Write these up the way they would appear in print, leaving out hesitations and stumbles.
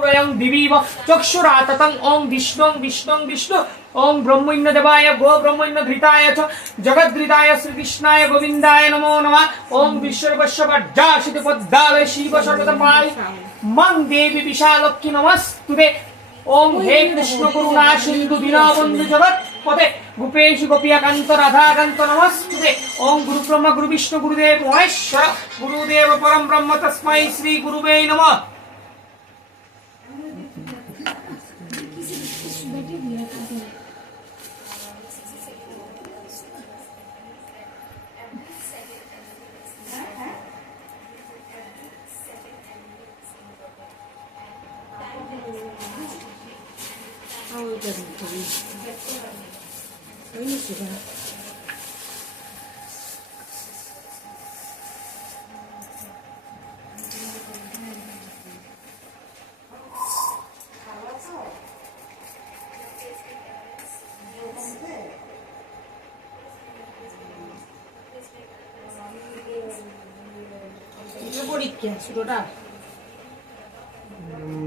सूरयं दिवीव चक्षुराततं ओं विष्णुं विष्णुं विष्णु ओं ब्रह्मण्य देवाय गो ब्रह्मण्य धृताय च जगद्धृताय श्रीकृष्णाय गोविन्दाय नमो नमः ओं विश्ववशवज्जासित पद्दालय शिव सर्वतपाय मं देवी विशालक्ष्मी नमस्तुते ओं हे कृष्ण करुणा सिंधु दीनबन्धु जगत् पते गोपेश गोपिकान्त राधाकान्त नमस्तुते ओं गुरु ब्रह्मा गुरु विष्णु गुरुदेव महेश्वर गुरुदेव परम ब्रह्म तस्मै श्री गुरुवे नमः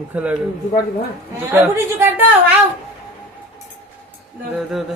মুখে লাগে जुगाड़ दिबा বুড়ি জোগাড় দাও আও দে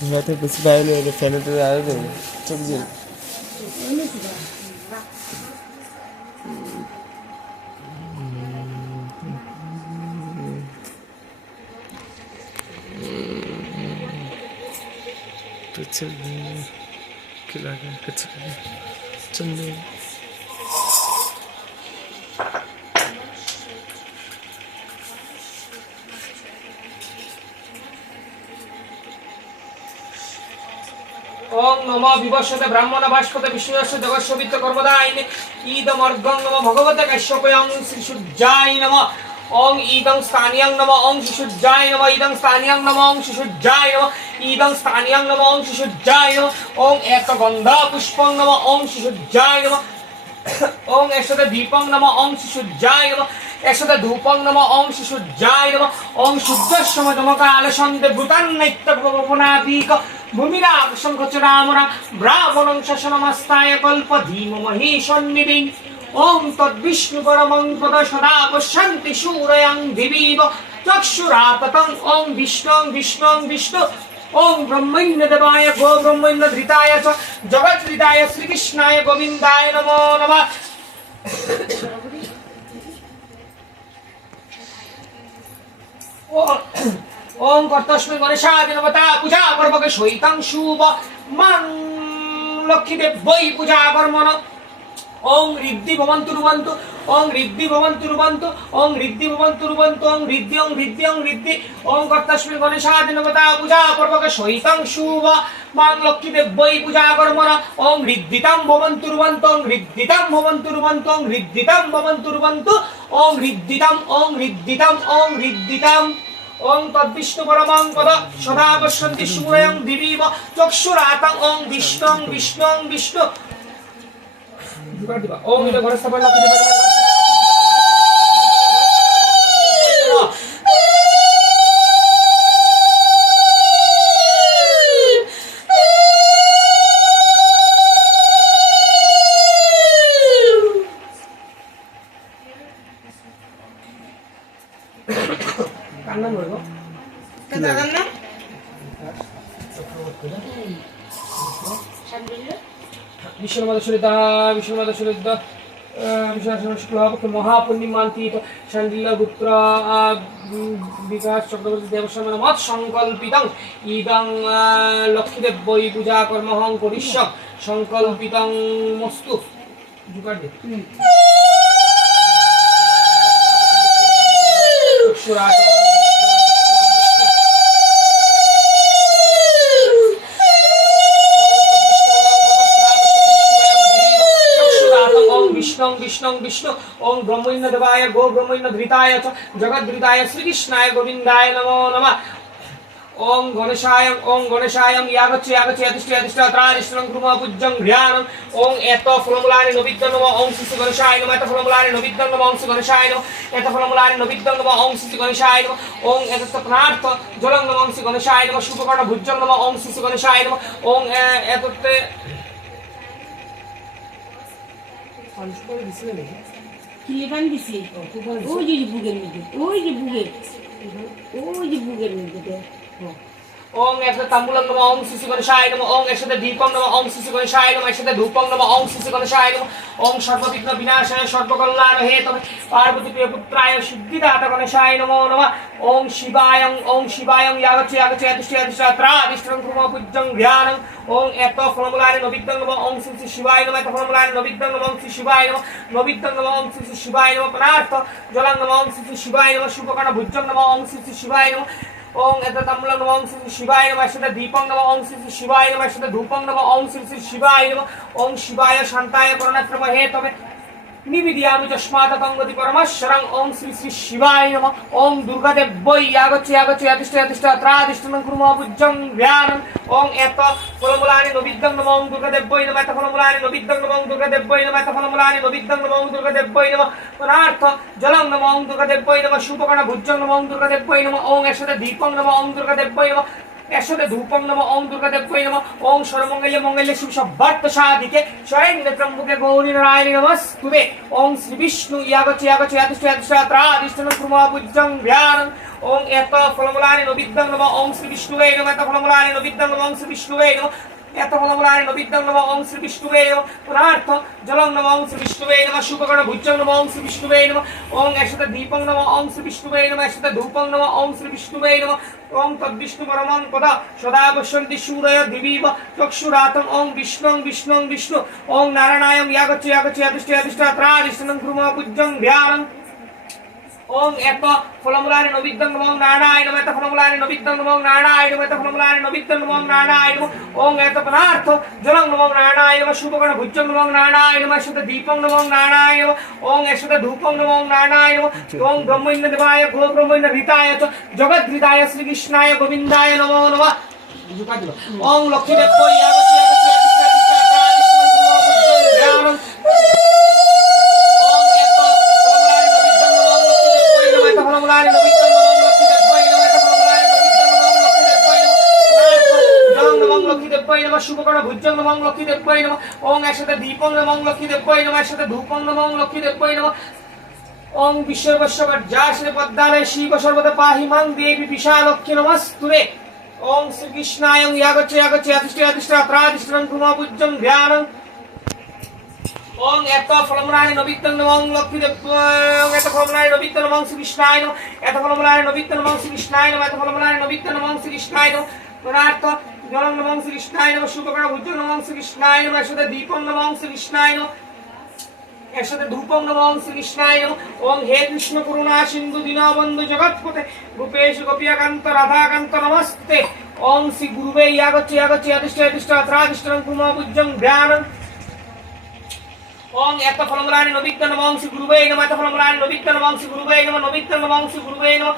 ধোঁয়াতে বেশি বাইরে এলে ফ্যানেতে আরো দেবে চোখ দিয়ে কি লাগে চন্দ্র ओं नमो विवस्वते ब्राह्मण भास्पते विष्णुस्य जगत्सवित्र कर्मदायिने ईदमर्गं नमो भगवते कश्यपयं श्रीसुज्जाय नमः ओं ईदं स्थानीयं नमः ओं श्रीसुज्जाय नमः ईदं स्थानीयं नमः ओं श्रीसुज्जाय नमः ईदं स्थानीयं नमः ओं श्रीसुज्जाय नमः ओं एकगन्धा पुष्पं नमः ओं श्रीसुज्जाय नमः ओं एकशत दीपं नमः ओं श्रीसुज्जाय नमः एकशत धूपं नमः ओं श्रीसुज्जाय नमः ओं शुद्धस्मदमकाले सन्ते भूतान्नैत्यपनादीक भूमिराग शंखचरामरा ब्राह्मणं शशनमस्ताय कल्पधीम महेशन्निधिं ओं तद्विष्णु परमं पद सदा पश्यन्ति सूरयं दिवीव चक्षुराततं ओं विष्णुं विष्णुं विष्णु ओं ब्रह्मण्य देवाय गो ब्रह्मण्य धृताय च जगद्धृताय श्रीकृष्णाय गोविन्दाय नमो नमः ओं कर्तस्मै गणेशाय नमः पूजा पर्वके शयितं शुभ मान लक्ष्मी देवै पूजा कर्मण ओं रिद्धि भवन्तु रुवन्तु ओं रिद्धि भवन्तु रुवन्तु ओं रिद्धि भवन्तु रुवन्तु ओं रिद्धि रिद्धि ओं कर्तस्मै गणेशाय नमः पूजा पर्वके शयितं शुभ मान लक्ष्मी देवै पूजा कर्मण ओं रिद्धितं भवन्तु रुवन्तु ओं रिद्धितं भवन्तु रुवन्तु ओं रिद्धितं भवन्तु रुवन्तु ओं रिद्धितं ओं रिद्धितं ओं तद्विष्णु परमं पद सदा पश्यन्ति सूरयं दिवीव चक्षुरातं ओं विष्णुं विष्णुं विष्णु जुगाड़ दिबा ओं इधर घर स्थापन लक्ष्मी কান্না মরবো দাদার নাম विष्णुमाता सुलिता विश्वनाथ शुक्लपक्ष महापूर्णिमांती शांडिल्य पुत्र विकास चक्रवर्ती देवस्वामी मत संकल्पितं इदं लक्ष्मीदेव वै पूजा कर्महं करिष्य संकल्पितं मस्तु जुगाड़ दे বিষ্ণং বিষ্ণং বিষ্ণু ওং ব্রহ্মণ্য দেবায় গো ব্রহ্মণ্য ধৃতায় চ জগদ্ধৃতায় শ্রীকৃষ্ণায় গোবিন্দায় নমো নমঃ ওং গণেশায়ং ইয়াগচ্ছি ইয়াগচ্ছি ইয়াতিষ্ঠ ইয়াতিষ্ঠ ত্রাদিষ্ঠং কুর্মঃ পূজ্যং ধ্যানং ওং এত ফলমূলানি নবিদ্যং নমঃ ওং শ্রী গণেশায় নমঃ এত ফলমূলানি নবিদ্যং নমঃ ওং শ্রী গণেশায় নমঃ এত ফলমূলানি নবিদ্যং নমঃ ওং শ্রী গণেশায় নমঃ ওং এতত্ত প্রার্থ জলং নমঃ ওং শ্রী গণেশায় নমঃ শুভকর্ণ ভুজ্যং নমঃ ওং শ্রী গণেশায় নমঃ ওং এতত্তে কিলিপান দিছি ওই যে বুকের মধ্যে ওই যে বুকের মধ্যে ওং একসাথে তাম্বুলং নমঃ ওং শ্রী গণেশায় নমঃ ওং একসাথে দীপং নমঃ ওং শ্রী গণেশায় নমঃ একসাথে ধূপং নমঃ ওং শ্রী গণেশায় নমঃ ওং সর্ববিঘ্ন বিনাশায় সর্বকল্যাণ হেতবে পার্বতী প্রিয় পুত্রায় সিদ্ধিদাতা গণেশায় নমো নমঃ ওং শিবায়ং ইয়াগচ্ছি ইয়াগচ্ছি ইয়াতিষ্ঠ ইয়াতিষ্ঠ ত্রাদিষ্ঠং কুর্মঃ পূজ্যং ধ্যানং ওং এত ফলমূলানি নবিদ্যং নমঃ ওং শ্রী শিবায় নমঃ এত ফলমূলানি নবিদ্যং নমঃ ওং শ্রী শিবায় নমঃ নবিদ্যং নমঃ ওং শ্রী শিবায় নমঃ প্রার্থ জলং নমঃ ওং শ্রী শিবায় নমঃ শুভকর্ণ ভুজ্যং নমঃ ওং শ্রী শিবায় নমঃ ওং এত তাম্বুলং নমঃ ওং শ্রী শিবায় নমঃ একসাথে দীপং নমঃ ওং শ্রী শিবায় নমঃ একসাথে ধূপং নমঃ ওং শ্রী শিবায় নমঃ ওং শিবায় শান্তায় করুণাত্রম হেতবে নিবেদয়ামি তস্মাদতঙ্গতি পরমেশ্বরং ওং শ্রী শ্রী শিবায় নমঃ ওং দুর্গাদেব্যৈ ইয়াগচ্ছি ইয়াগচ্ছি ইয়াতিষ্ঠ ইয়াতিষ্ঠ ত্রাদিষ্ঠং কুর্মঃ পূজ্যং ধ্যানং ওং এত ফলমূলানি নবিদ্যং নমঃ ওং দুর্গাদেব্যৈ নমঃ এত ফলমূলানি নবিদ্যং নমঃ ওং দুর্গাদেব্যৈ নমঃ এত ফলমূলানি নবিদ্যং নমঃ ওং দুর্গাদেব্যৈ নমঃ পুনার্থ জলং নমঃ ওং দুর্গাদেব্যৈ নমঃ শুভকর্ণ ভুজ্যং নমঃ ওং দুর্গাদেব্যৈ নমঃ ওং একসাথে দীপং নমঃ ওং দুর্গাদেব্যৈ নমঃ একসাথে ধূপং নমঃ ওং দুর্গাদেব্যৈ নমঃ ওং সর্বমঙ্গলে মঙ্গলে শিব সব্বার্থ সাধিকে শরণ্যে ত্র্যম্বকে গৌরী নারায়ণী নমস্তুতে ওং শ্রী বিষ্ণু ইয়াগচ্ছি ইয়াগচ্ছি ইয়াতিষ্ঠ ইয়াতিষ্ঠ ত্রাদিষ্ঠং কুর্মঃ পূজ্যং ধ্যানং ওং এত ফলমূলানি নবিদ্যং নমঃ ওং শ্রী বিষ্ণুবে নমঃ এত ফলমূলানি নবিদ্যং নমঃ ওং শ্রী বিষ্ণুবে নমঃ এত ফলমূলানি নবিদ্যং নমঃ ওং শ্রী বিষ্ণুবে নমঃ পুনার্থ জলং নমঃ ওং শ্রী বিষ্ণুবে নমঃ শুভকর্ণ ভুজ্যং নমঃ ওং শ্রী বিষ্ণুবে নমঃ ওং একসাথে দীপং নমঃ ওং শ্রী বিষ্ণুবে নমঃ একসাথে ধূপং নমঃ ওং শ্রী বিষ্ণুবে নমঃ ওং তদ্বিষ্ণু পরমং পদ সদা পশ্যন্তি সূরয় দিবিব চক্ষুরাতং ওং বিষ্ণুং বিষ্ণুং বিষ্ণু ওং নারায়ণায়ং ইয়াগচ্ছি ইয়াগচ্ছি ইয়াতিষ্ঠ ইয়াতিষ্ঠ ত্রাদিষ্ঠং কুর্মঃ পূজ্যং ধ্যানং ওং এত ফলমূলানি নবিদ্যং নমঃ ওং নারায়ণ নমঃ এত ফলমূলানি নবিদ্যং নমঃ ওং নারায়ণ নমঃ এত ফলমূলানি নবিদ্যং নমঃ ওং নারায়ণ নমঃ ওং এত পদার্থ জলং নমঃ ওং নারায়ণ নমঃ শুভকর্ণ ভুজ্যং নমঃ ওং নারায়ণ নমঃ একসাথে দীপং নমঃ ওং নারায়ণ নমঃ ওং একসাথে ধূপং নমঃ ওং নারায়ণ নমঃ ওং ব্রহ্মণ্য দেবায় গো ব্রহ্মণ্য ধৃতায় চ জগদ্ধৃতায় শ্রীকৃষ্ণায় গোবিন্দায় নমো নমঃ ওং লক্ষ্মীদেব্যৈ ইয়াগচ্ছি ইয়াগচ্ছি ইয়াতিষ্ঠ ইয়াতিষ্ঠ ত্রাদিষ্ঠং কুর্মঃ পূজ্যং ধ্যানং ফলমূলানি নবিদ্যং নমঃ লক্ষ্মীদেব্যৈ নমঃ এত ফলমূলানি নবিদ্যং নমঃ লক্ষ্মীদেব্যৈ নমঃ জলং নমঃ লক্ষ্মীদেব্যৈ নমঃ শুভকর্ণ ভুজ্যং নমঃ লক্ষ্মীদেব্যৈ নমঃ ওং একসাথে দীপং নমঃ লক্ষ্মীদেব্যৈ নমঃ একসাথে ধূপং নমঃ লক্ষ্মীদেব্যৈ নমঃ ওং বিশ্বর্বস্বর্যাশ্রী পদ্মালয় শিব সর্বদা পাহি মাং দেবী বিশালক্ষ্মী নমস্তুতে ওং শ্রীকৃষ্ণায়ং ইয়াগচ্ছি ইয়াগচ্ছি ইয়াতিষ্ঠ ইয়াতিষ্ঠ ত্রাদিষ্ঠং কুর্মঃ পূজ্যং ধ্যানং ওং এত ফলমূলানি নবিদ্যং নমঃ ওং লক্ষ্মীদেব্যৈ এত ফলমূলানি নবিদ্যং নমঃ ওং শ্রীকৃষ্ণায় নমঃ এত ফলমূলানি নবিদ্যং নমঃ ওং শ্রীকৃষ্ণায় নমঃ এত ফলমূলানি নবিদ্যং নমঃ ওং শ্রীকৃষ্ণায় নমঃ পুনার্থ জলং নমঃ ওং শ্রীকৃষ্ণায় নমঃ শুভকর্ণ ভুজ্যং নমঃ ওং শ্রীকৃষ্ণায় নমঃ একসাথে দীপং নমঃ ওং শ্রীকৃষ্ণায় নমঃ একসাথে ধূপং নমঃ ওং শ্রীকৃষ্ণায় নমঃ ওং হে কৃষ্ণ করুণা সিন্ধু দীনবন্ধু জগৎপতে গোপেশ গোপিকান্ত রাধাকান্ত নমস্তে ওং শ্রী গুরুবে ইয়াগচ্ছি ইয়াগচ্ছি ইয়াতিষ্ঠ ইয়াতিষ্ঠ ত্রাদিষ্ঠং কুর্মঃ পূজ্যং ধ্যানং ওং এত ফলমূলানি নবিদ্যং নমঃ ওং শ্রী গুরুবে নমঃ এত ফলমূলানি নবিদ্যং নমঃ ওং শ্রী গুরুবে নমঃ নবিদ্যং নমঃ ওং শ্রী গুরুবে নমঃ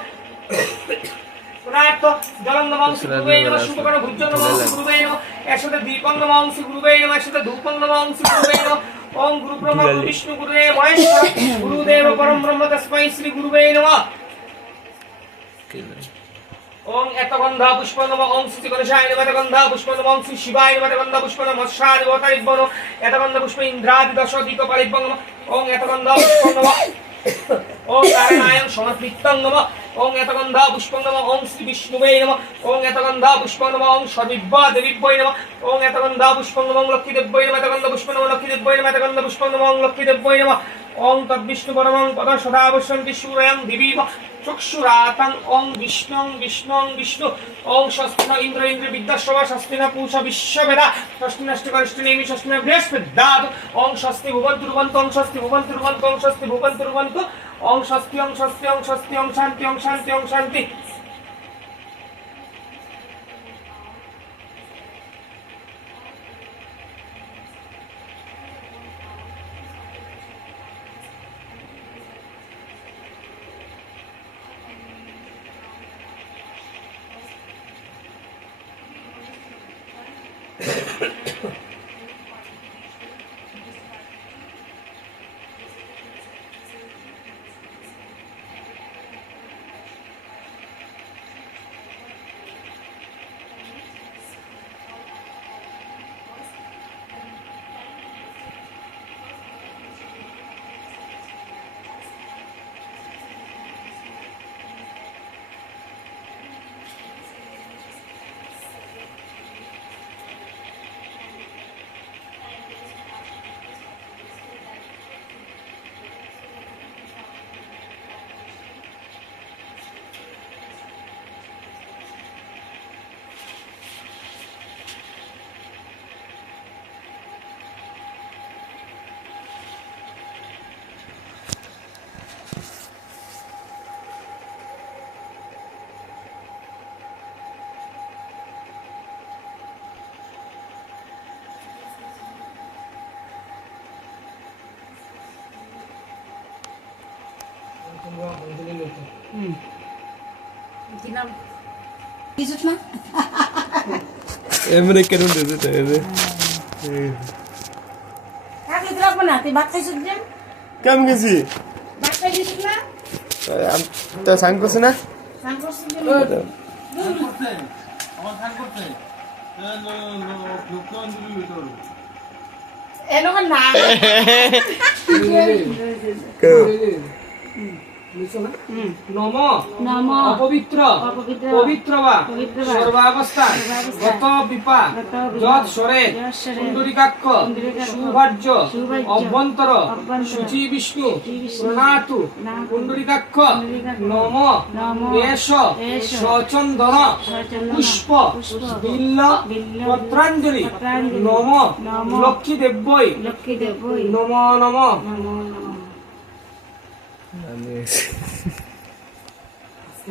পুনার্থ জলং নমঃ ওং শ্রী গুরুবে নমঃ শুভকর্ণ ভুজ্যং নমঃ ওং শ্রী গুরুবে নমঃ একসাথে দীপং নমঃ ওং শ্রী গুরুবে নমঃ একসাথে ধূপং নমঃ ওং শ্রী গুরুবে নমঃ ওং গুরু ব্রহ্মা গুরু বিষ্ণু গুরুদেব মহেশ্বর গুরুদেব পরম ব্রহ্ম তস্मै শ্রী গুরুবে নমঃ ওং এত গন্ধা পুষ্প নমঃ ওং শ্রী গণেশায় নমঃ এত গন্ধা পুষ্প নমঃ ওং শ্রী শিবায় নমঃ এত গন্ধা পুষ্প নমঃ মৎস্যাদি অবতারিভ্যো নমঃ এত গন্ধা পুষ্প ইন্দ্রাদি দশদিক পারিভ্যো নমঃ ওং এত গন্ধা পুষ্প নমঃ ওং নারায়ণায়ং সমর্পিতং নমঃ ওং এত গন্ধা পুষ্প নমঃ ওং শ্রী বিষ্ণুবে নমঃ ওং এত গন্ধা পুষ্প নমঃ ওং সর্বিভ্য দেবীভ্যৈ নমঃ ওং এত গন্ধা পুষ্প নমঃ ওং লক্ষ্মীদেব্যৈ নমঃ এত গন্ধা পুষ্প নমঃ লক্ষ্মীদেব্যৈ নমঃ এত গন্ধা পুষ্প নমঃ ওং লক্ষ্মীদেব্যৈ নমঃ ওং তদ্বিষ্ণু পরমং পদ সদা পশ্যন্তি সূরয়ং দিবিব চক্ষুরাতং ওং বিষ্ণুং বিষ্ণুং বিষ্ণু ওং স্বস্তি ন ইন্দ্র ইন্দ্র বিদ্যাশ্রবা স্বস্তি ন পূষা বিশ্ববেদা স্বস্তি নষ্ট করিষ্ঠ নেমি স্বস্তি ন বৃহস্পতিদাত ওং স্বস্তি ভুবন্তু রুবন্তু ওং স্বস্তি ভুবন্তু রুবন্তু ওং স্বস্তি ভুবন্তু রুবন্তু ওং স্বস্তি ওং স্বস্তি ওং স্বস্তি ওং শান্তি ওং শান্তি ওং শান্তি কি নাম কিছু না এমনি কেন দিতে চাই থাকলে তো রাখবো না তুই ভাত খাইছিস যে কেমন গেছি ভাত খাইছিস না তা সাইন করছে না স্নান করছিস যে এরকম না নম নম অপবিত্র অপবিত্র পবিত্র বা পবিত্র বা সর্বাবস্থান সর্বাবস্থান গত বিপা গত বিপা যৎ সরে যৎ সরে কুণ্ডরিকাক্ষ কুণ্ডরিকাক্ষ সুভার্য সুভার্য অভ্যন্তর অভ্যন্তর শুচি বিষ্ণু শুচি বিষ্ণু প্রণাতু প্রণাতু কুণ্ডরিকাক্ষ কুণ্ডরিকাক্ষ নম নম এষ এষ সচন্দন সচন্দন পুষ্প পুষ্প বিল্ল বিল্ল পত্রাঞ্জলি পত্রাঞ্জলি নম নম লক্ষ্মী দেব্যই লক্ষ্মী দেবই নম নম নমো নমঃ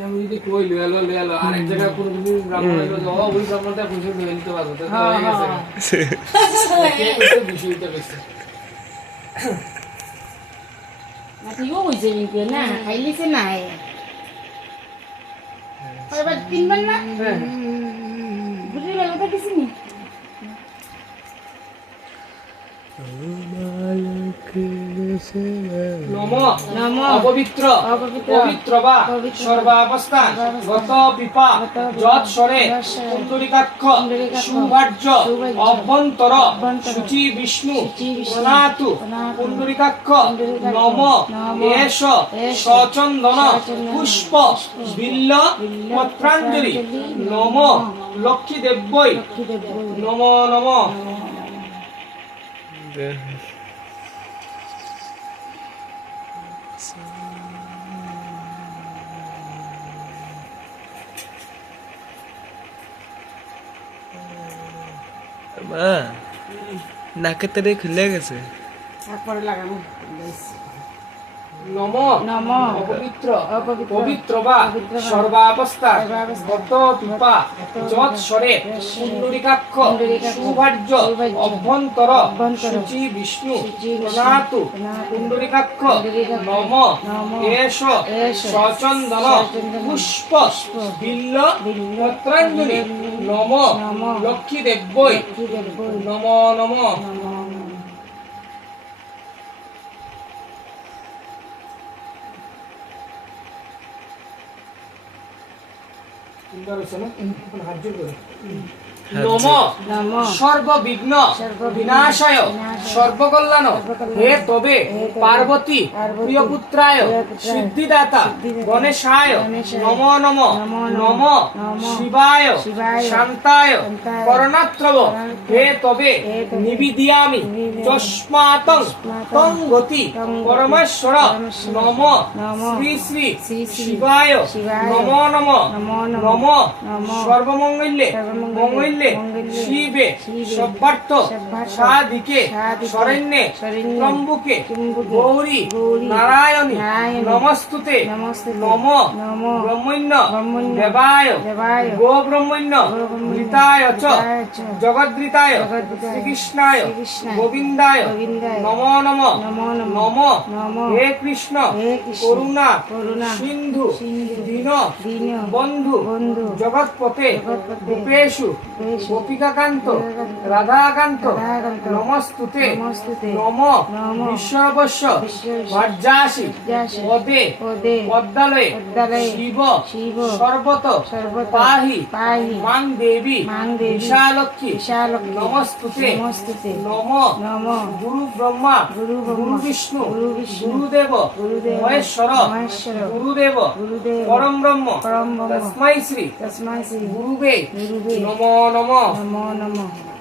আমি যদি কই লয়ালো লয়ালো আরেক জায়গায় কোনো কিছু ব্রাহ্মণ হইলো যে ওই ব্রাহ্মণটা কিছু লয়ে নিতে পারবো তো হয়ে গেছে কে কইছে বিষয়টা কইছে না তুই ও হইছে কিন্তু না খাইলিছে না কয়বার তিনবার না বুঝলি গেল তো কিছু নি নম নম অপবিত্র অপবিত্র পবিত্র বা পবিত্র সর্বাবস্থান সর্বাবস্থান গত পিপা গত পিপা যৎ সরে যৎ সরে কুণ্ডরিকাক্ষ কুণ্ডরিকাক্ষ সুভার্য সুভার্য অভ্যন্তর অভ্যন্তর শুচি বিষ্ণু শুচি বিষ্ণু প্রণাতু প্রণাতু কুণ্ডরিকাক্ষ কুণ্ডরিকাক্ষ নম নম এষ এষ সচন্দন সচন্দন পুষ্প পুষ্প বিল্ল বিল্ল পত্রাঞ্জলি পত্রাঞ্জলি নম লক্ষ্মী দেব্যই লক্ষ্মী দেবই নম নম মা নাকের তারে খুলে গেছে তারপরে লাগানো নম নম অপবিত্র অপবিত্র পবিত্র বা পবিত্র বা সর্বাবস্থান সর্বাবস্থান গত পিপা যৎ সরে কুণ্ডরিকাক্ষ কুণ্ডরিকাক্ষ সুভার্য সুভার্য অভ্যন্তর অভ্যন্তর শুচি বিষ্ণু শুচি বিষ্ণু প্রণাতু প্রণাতু কুণ্ডরিকাক্ষ কুণ্ডরিকাক্ষ নম নম এষ এষ সচন্দন সচন্দন পুষ্প বিল্ল বিল্ল পত্রাঞ্জলি নম নম লক্ষ্মী দেব্যই লক্ষ্মী দেবই নম নম নমো নম নম সর্ববিঘ্ন সর্ববিঘ্ন বিনাশায় বিনাশায় সর্বকল্যাণ সর্বকল্যাণ হে তবে হে তবে পার্বতী পার্বতী প্রিয়পুত্রায় প্রিয়পুত্রায় সিদ্ধিদাতা সিদ্ধিদাতা গণেশায় গণেশায় নম নম নমো নম নম শিবায় শিবায় শান্তায় শান্তায় করণাত্রব করণাত্রব হে তবে হে তবে নিবেদিয়ামি নিবেদিয়ামি তস্মাতং তস্মাতং তং গতি তং গতি পরমেশ্বর পরমেশ্বর নম নম শ্রী শ্রী শ্রী শ্রী শিবায় শিবায় নম নম নমো নমঃ নম নম সর্বমঙ্গলে সর্বমঙ্গলে মঙ্গলে মঙ্গলে শিবে শিবে সব্বার্থ সব্বার্থ সাধিকে সাধিকে শরণ্যে শরণ্যে ত্রম্বকে ত্রম্বকে গৌরী গৌরী নারায়ণী নারায়ণী নমস্তুতে নমস্তুতে নম নম ব্রহ্মণ্য ব্রহ্মণ্য দেবায় দেবায় গো ব্রহ্মণ্য ব্রহ্মণ্য ধৃতায় চ ধৃতায় চ জগদ্ধৃতায় জগদ্ধৃতায় শ্রীকৃষ্ণায় শ্রীকৃষ্ণায় গোবিন্দায় গোবিন্দায় নমো নম নমো নমঃ নম নম হে কৃষ্ণ হে কৃষ্ণ করুণা করুণা সিন্ধু সিন্ধু দীন দীন বন্ধু বন্ধু জগৎপতে জগৎপতে গোপেষু গোপেষু গোপিকাকান্ত গোপিকাকান্ত রাধাকান্ত রাধাকান্ত নমস্তুতে নমস্তুতে নম নম বিশ্ববস্য বিশ্ববস্য ভার্যাসি ভার্যাসি পদে পদে পদ্মালয়ে পদ্মালয়ে শিব শিব সর্বত সর্বত পাহি পাহি মান দেবী মান দেবী বিশালক্ষী বিশালক্ষী নমস্তুতে নমস্তুতে নম নম গুরু ব্রহ্মা গুরু ব্রহ্মা গুরু বিষ্ণু গুরু বিষ্ণু গুরুদেব গুরুদেব মহেশ্বর মহেশ্বর গুরুদেব গুরুদেব পরম ব্রহ্ম পরম ব্রহ্ম তস্मै শ্রী তস্মাই শ্রী গুরুবে গুরুবে নমো নমঃ নমো নমঃ